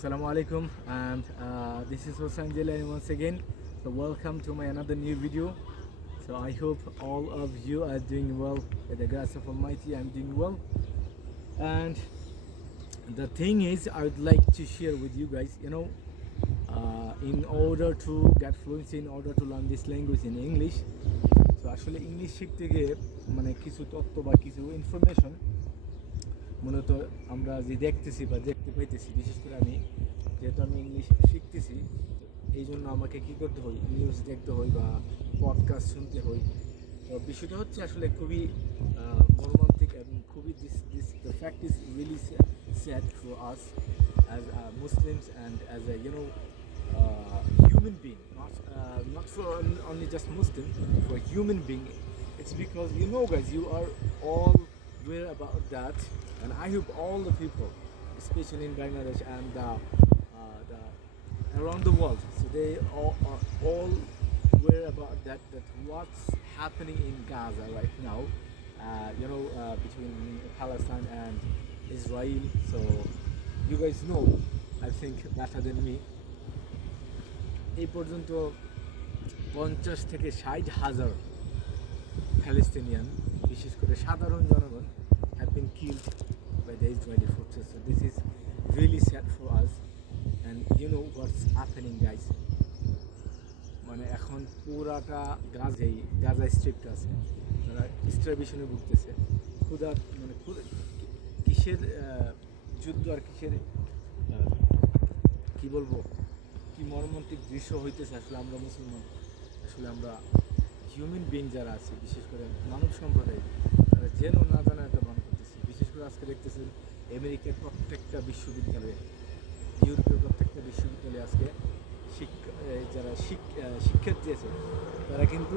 Assalamu alaikum, and this is Hossein Jelani once again. So welcome to my another new video. So I hope all of you are doing well. By the grace of Almighty, I'm doing well. And the thing is, I would like to share with you guys. In order to get fluency, in order to learn this language in English. So আসলে English শিখতে গিয়ে মানে কিছু তথ্য বা কিছু information মূলত আমরা যে দেখতেছি বা দেখতে পাইতেছি, বিশেষ করে যেহেতু আমি ইংলিশ শিখতেছি, এই জন্য আমাকে কী করতে হয়, নিউজ দেখতে হয় বা পডকাস্ট শুনতে হয়। তো বিষয়টা হচ্ছে আসলে খুবই মর্মান্তিক এবং খুবই this the fact is really sad for us as Muslims and as a human being, not for only just Muslim, for human being. It's because guys, you are all aware about that, and I hope all the people, especially in Bangladesh and the around the world, so they are all aware about that what's happening in Gaza right now, between Palestine and Israel. So you guys know, I think, better than me. এই পর্যন্ত 50 থেকে 60,000 Palestinian, বিশেষ করে সাধারণ জনগণ, have been killed by the Israeli forces. So this is really sad for us, and you know what's happening, guys. মানে এখন পুরাটা গাজা স্ট্রিপটা আছে, তারা স্টারভেশনে ভুগতেছে। মানে কিসের যুদ্ধ আর কিসের কি বলবো, কি মর্মান্তিক দৃশ্য হইতেছে। আসলে আমরা মুসলমান, আসলে আমরা হিউম্যান বিং যারা আছে, বিশেষ করে মানব সম্প্রদায়, তারা যেন না জানা একটা মনে করতেছি। বিশেষ করে আজকে দেখতেছেন আমেরিকার প্রত্যেকটা বিশ্ববিদ্যালয়ে, ইউরোপের প্রত্যেকটা বিশ্ববিদ্যালয়ে আজকে যারা শিক্ষার্থী আছে, তারা কিন্তু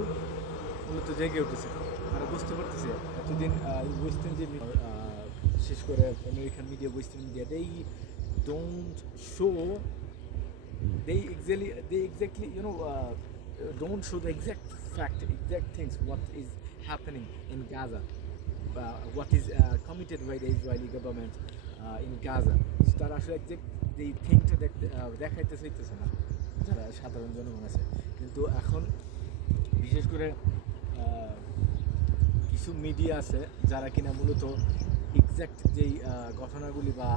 মূলত জেগে উঠেছে। তারা বুঝতে পারতেছে এতদিন ওয়েস্টার্ন যে বিশেষ করে American media, western media, they don't show don't show the exact things, what is happening in Gaza, what is committed by the Israeli government in Gaza. So তারা আসলে এই থিংটা দেখাইতে চাইতেছে না যারা সাধারণ জনগণ আছে। কিন্তু এখন বিশেষ করে কিছু মিডিয়া আছে যারা কিনা মূলত এক্স্যাক্ট যেই ঘটনাগুলি বা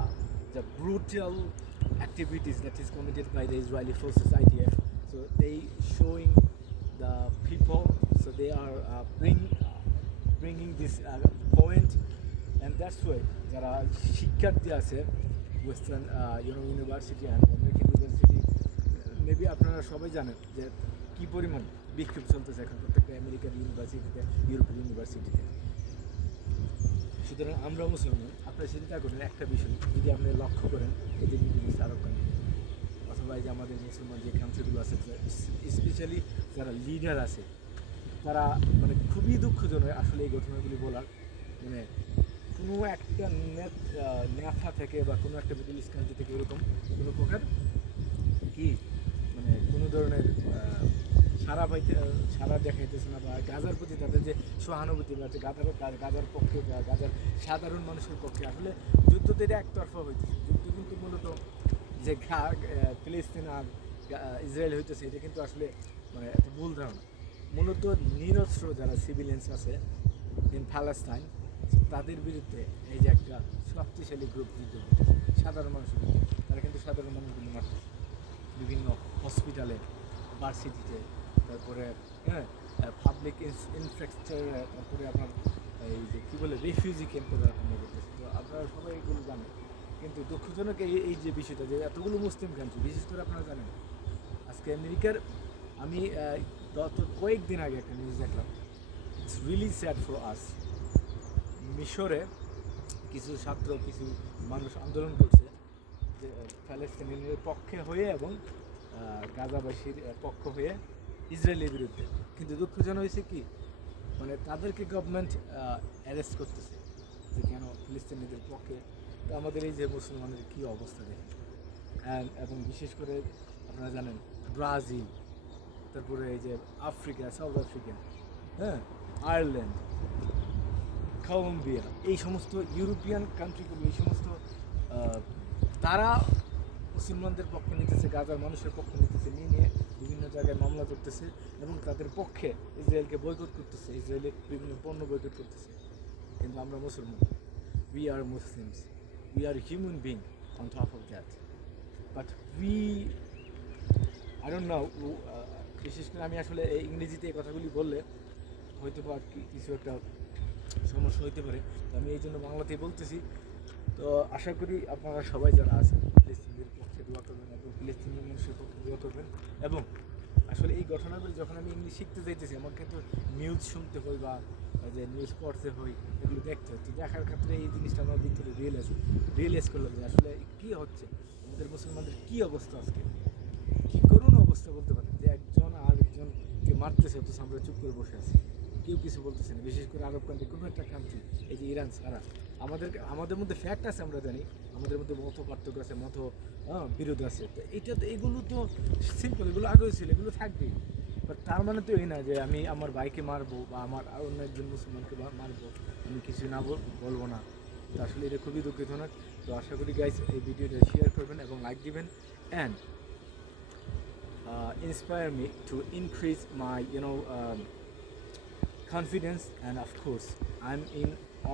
the brutal activities that is committed by the Israeli forces, IDF, so they showing the people, so they are bringing this point, and that's why যারা শিক্ষার্থী আছে western university and American university, maybe আপনারা সবাই জানেন যে কী পরিমাণ বিক্ষোভ চলতেছে এখন প্রত্যেকটা আমেরিকান ইউনিভার্সিটিতে, ইউরোপীয় ইউনিভার্সিটিতে। সুতরাং আমরা মুসলমান, আপনারা চিন্তা করেন একটা বিষয়, যদি আপনি লক্ষ্য করেন এই যে মিডল ইস্ট আরব কান্ট্রি অথবা এই যে আমাদের মুসলমান যে কান্ট্রিগুলো আছে, স্পেশালি যারা লিডার আছে, তারা মানে খুবই দুঃখজনক আসলে এই ঘটনাগুলি বলার। মানে কোনো একটা নেতা থেকে বা কোনো একটা মিডল ইস্ট কান্ট্রি থেকে এরকম কোনো প্রকার কি মানে কোনো ধরনের সারা দেখাইতেছে না, বা গাজার প্রতি তাদের যে সহানুভূতি বা গাজার পক্ষে বা গাজার সাধারণ মানুষের পক্ষে। আসলে যুদ্ধ তো এটা একতরফা হইতেছে, যুদ্ধ কিন্তু মূলত যে ফিলিস্তিন আর ইসরায়েল হইতেছে, এটা কিন্তু আসলে মানে একটা ভুল ধারণা। মূলত নিরস্ত্র যারা সিভিলিয়ান্স আছে ইন প্যালেস্টাইন, তাদের বিরুদ্ধে এই যে একটা শক্তিশালী গ্রুপ যুদ্ধ করতেছে সাধারণ মানুষের বিরুদ্ধে। তারা কিন্তু সাধারণ মানুষগুলো মারতেছে বিভিন্ন হসপিটালে, ভার্সিটিতে, তারপরে পাবলিক ইনফ্রাস্ট্রাকচার, তারপরে আপনার এই যে কী বলে রেফিউজি ক্যাম্পে তারা হামলা করতেছে। তো আপনারা সবাই এগুলো জানেন, কিন্তু দুঃখজনক এই যে বিষয়টা, যে এতগুলো মুসলিম কান্ট্রি, বিশেষ করে আপনারা জানেন আজকে আমেরিকার, আমি গত কয়েকদিন আগে একটা নিউজ দেখলাম, it's really sad for us. মিশরে কিছু ছাত্র, কিছু মানুষ আন্দোলন করছে যে প্যালেস্টাইনের পক্ষে হয়ে এবং গাজাবাসীর পক্ষ হয়ে ইসরায়েলের বিরুদ্ধে। কিন্তু দুঃখজনক হয়েছে কি, মানে তাদেরকে গভর্নমেন্ট অ্যারেস্ট করতেছে যে কেন ফিলিস্তিনিদের পক্ষে। তো আমাদের এই যে মুসলমানদের কী অবস্থা দেখেন। এবং বিশেষ করে আপনারা জানেন ব্রাজিল, তারপরে এই যে Africa, South Africa, Ireland, Colombia, এই সমস্ত ইউরোপিয়ান কান্ট্রিগুলো, এই সমস্ত তারা মুসলমানদের পক্ষ নিতেছে, গাজার মানুষের পক্ষ নিতেছে, নিয়ে বিভিন্ন জায়গায় মামলা করতেছে এবং তাদের পক্ষে ইসরায়েলকে বয়কট করতেছে, ইসরায়েলের বিভিন্ন পণ্য বয়কট করতেছে। কিন্তু আমরা মুসলমান, we are Muslims, we are human being on top of that, but we I don't know, বিশেষ করে আমি আসলে এই ইংরেজিতে এই কথাগুলি বললে হয়তো বা কিছু একটা সমস্যা হইতে পারে, তো আমি এই জন্য বাংলাতেই বলতেছি। তো আশা করি আপনারা সবাই যারা আছেন ফিলিস্তিনের পক্ষে দোয়া করবেন এবং ফিলিস্তিনের মানুষের পক্ষে দোয়া করবেন। এবং আসলে এই ঘটনাগুলি যখন আমি ইংলিশ শিখতে যাইতেছি, আমাকে তো নিউজ শুনতে হয় বা যে নিউজ পড়তে হয়, এগুলো দেখতে হয়। তো দেখার ক্ষেত্রে এই জিনিসটা আমার ভিতরে রিয়েলাইজ করলাম যে আসলে কী হচ্ছে, আমাদের মুসলমানদের কী অবস্থা আজকে, কী করুণ অবস্থা বলতে পারেন, যে একজন আরেকজনকে মারতেছে, অথচ আমরা চুপ করে বসে আছি, কেউ কিছু বলতেছে না। বিশেষ করে আরব কান্ট্রি, কোনো একটা কান্ট্রি, এই যে ইরান ছাড়া আমাদের মধ্যে ফ্যাক্ট আছে, আমরা জানি আমাদের মধ্যে মত পার্থক্য আছে, বিরোধ আছে। তো এগুলো তো সিম্পল, এগুলো আগেও ছিল, এগুলো থাকবেই। বাট তার মানে তো এই না যে আমি আমার ভাইকে মারবো বা আমার অন্য একজন মুসলমানকে মারবো, আমি কিছু না বলবো না। তো আসলে এটা খুবই দুঃখজনক। তো আশা করি গাইস এই ভিডিওটা শেয়ার করবেন এবং লাইক দিবেন, and inspire me to increase my confidence. And of course I'm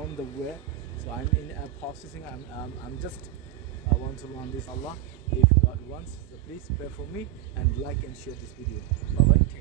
on the way, so I'm in processing. I'm just want to learn this. Allah, if God wants, so please pray for me and like and share this video. Bye bye.